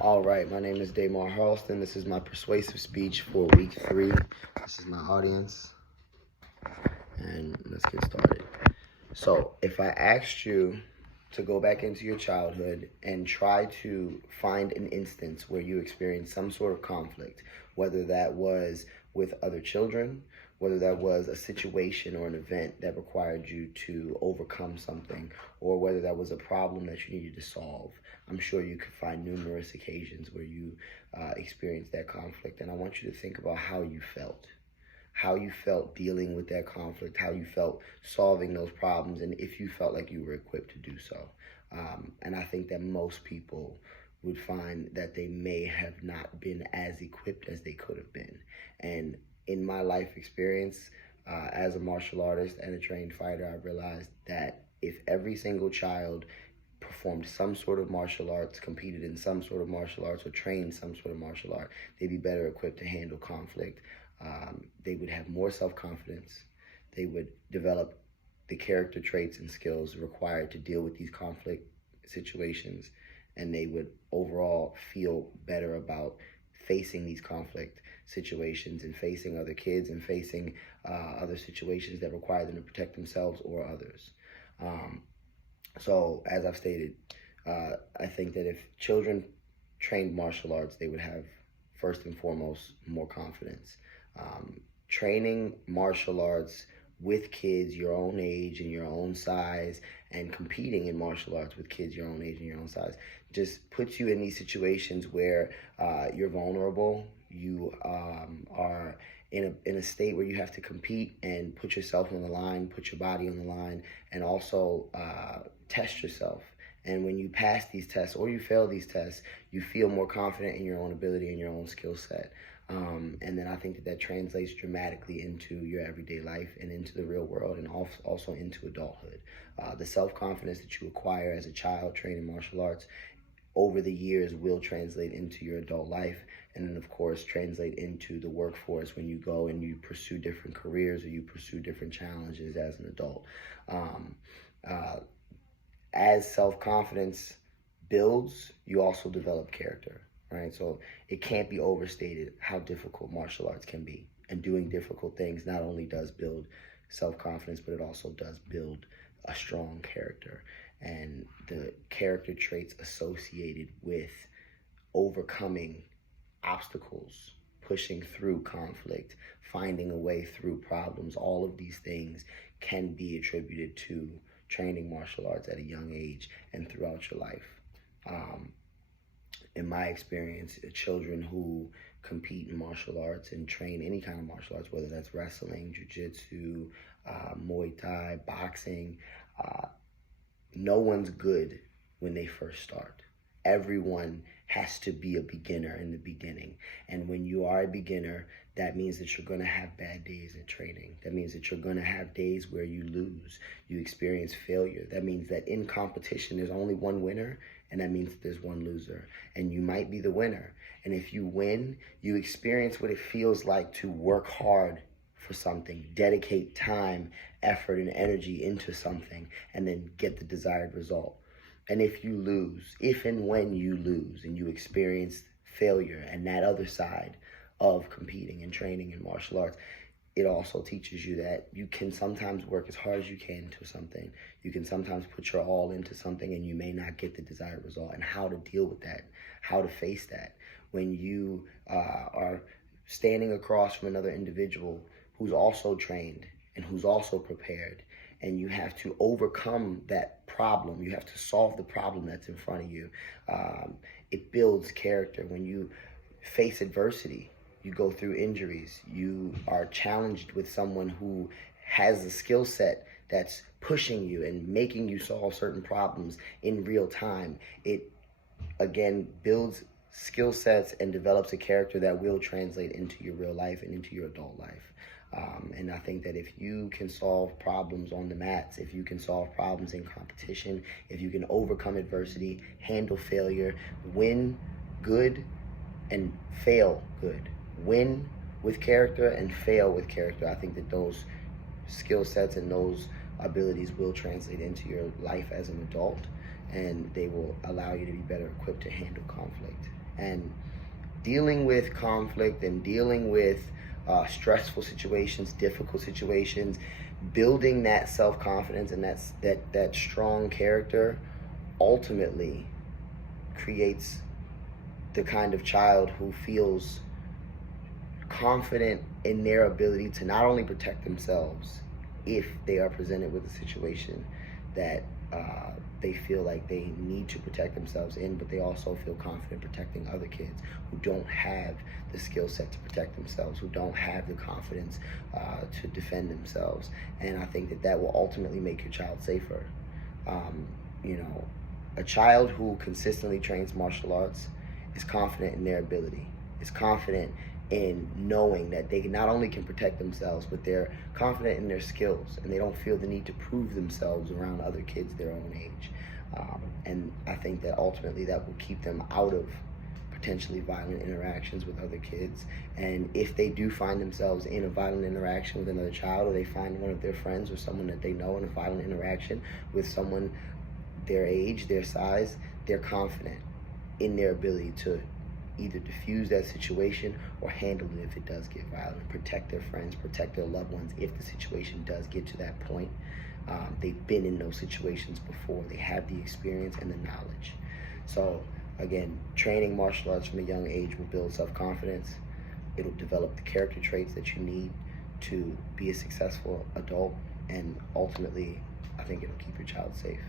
All right, my name is Damar Harleston. This is my persuasive speech for week 3. This is my audience, and let's get started. So, if I asked you to go back into your childhood and try to find an instance where you experienced some sort of conflict, whether that was with other children, whether that was a situation or an event that required you to overcome something, or whether that was a problem that you needed to solve, I'm sure you could find numerous occasions where you experienced that conflict. And I want you to think about how you felt dealing with that conflict, how you felt solving those problems, and if you felt like you were equipped to do so. And I think that most people would find that they may have not been as equipped as they could have been. And in my life experience, as a martial artist and a trained fighter, I realized that if every single child performed some sort of martial arts, competed in some sort of martial arts, or trained some sort of martial art, they'd be better equipped to handle conflict. They would have more self-confidence. They would develop the character traits and skills required to deal with these conflict situations, and they would overall feel better about facing these conflict situations and facing other kids and facing other situations that require them to protect themselves or others. So, as I've stated, I think that if children trained martial arts, they would have, first and foremost, more confidence. Training martial arts with kids your own age and your own size, and competing in martial arts with kids your own age and your own size, just puts you in these situations where you're vulnerable. You are in a state where you have to compete and put yourself on the line, put your body on the line, and also test yourself. And when you pass these tests or you fail these tests, you feel more confident in your own ability and your own skill set. And then I think that translates dramatically into your everyday life and into the real world, and also into adulthood. The self-confidence that you acquire as a child training martial arts over the years will translate into your adult life, and then of course translate into the workforce when you go and you pursue different careers or you pursue different challenges as an adult. As self-confidence builds, you also develop character, right? So it can't be overstated how difficult martial arts can be. And doing difficult things not only does build self-confidence, but it also does build a strong character. And the character traits associated with overcoming obstacles, pushing through conflict, finding a way through problems, all of these things can be attributed to training martial arts at a young age and throughout your life. In my experience, children who compete in martial arts and train any kind of martial arts, whether that's wrestling, jiu-jitsu, Muay Thai, boxing, no one's good when they first start. Everyone has to be a beginner in the beginning. And when you are a beginner, that means that you're going to have bad days at training. That means that you're going to have days where you lose, you experience failure. That means that in competition, there's only one winner, and that means that there's one loser. And you might be the winner. And if you win, you experience what it feels like to work hard for something, dedicate time, effort, and energy into something, and then get the desired result. And if you lose, if and when you lose and you experience failure and that other side of competing and training in martial arts, it also teaches you that you can sometimes work as hard as you can to something. You can sometimes put your all into something and you may not get the desired result, and how to deal with that, how to face that. When you are standing across from another individual who's also trained and who's also prepared, and you have to overcome that problem. You have to solve the problem that's in front of you. It builds character. When you face adversity, you go through injuries, you are challenged with someone who has a skill set that's pushing you and making you solve certain problems in real time. It, again, builds skill sets and develops a character that will translate into your real life and into your adult life. And I think that if you can solve problems on the mats, if you can solve problems in competition, if you can overcome adversity, handle failure, win good and fail good, win with character and fail with character, I think that those skill sets and those abilities will translate into your life as an adult, and they will allow you to be better equipped to handle conflict And dealing with conflict and dealing with stressful situations, difficult situations, building that self-confidence and that strong character ultimately creates the kind of child who feels confident in their ability to not only protect themselves if they are presented with a situation that they feel like they need to protect themselves in, but they also feel confident protecting other kids who don't have the skill set to protect themselves, who don't have the confidence to defend themselves. And I think that that will ultimately make your child safer. You know, a child who consistently trains martial arts is confident in their ability, is confident in knowing that they not only can protect themselves, but they're confident in their skills, and they don't feel the need to prove themselves around other kids their own age. And I think that ultimately that will keep them out of potentially violent interactions with other kids. And if they do find themselves in a violent interaction with another child, or they find one of their friends or someone that they know in a violent interaction with someone their age, their size, they're confident in their ability to either diffuse that situation or handle it if it does get violent, protect their friends, protect their loved ones if the situation does get to that point. They've been in those situations before. They have the experience and the knowledge. So again, training martial arts from a young age will build self-confidence. It'll develop the character traits that you need to be a successful adult, and ultimately, I think it'll keep your child safe.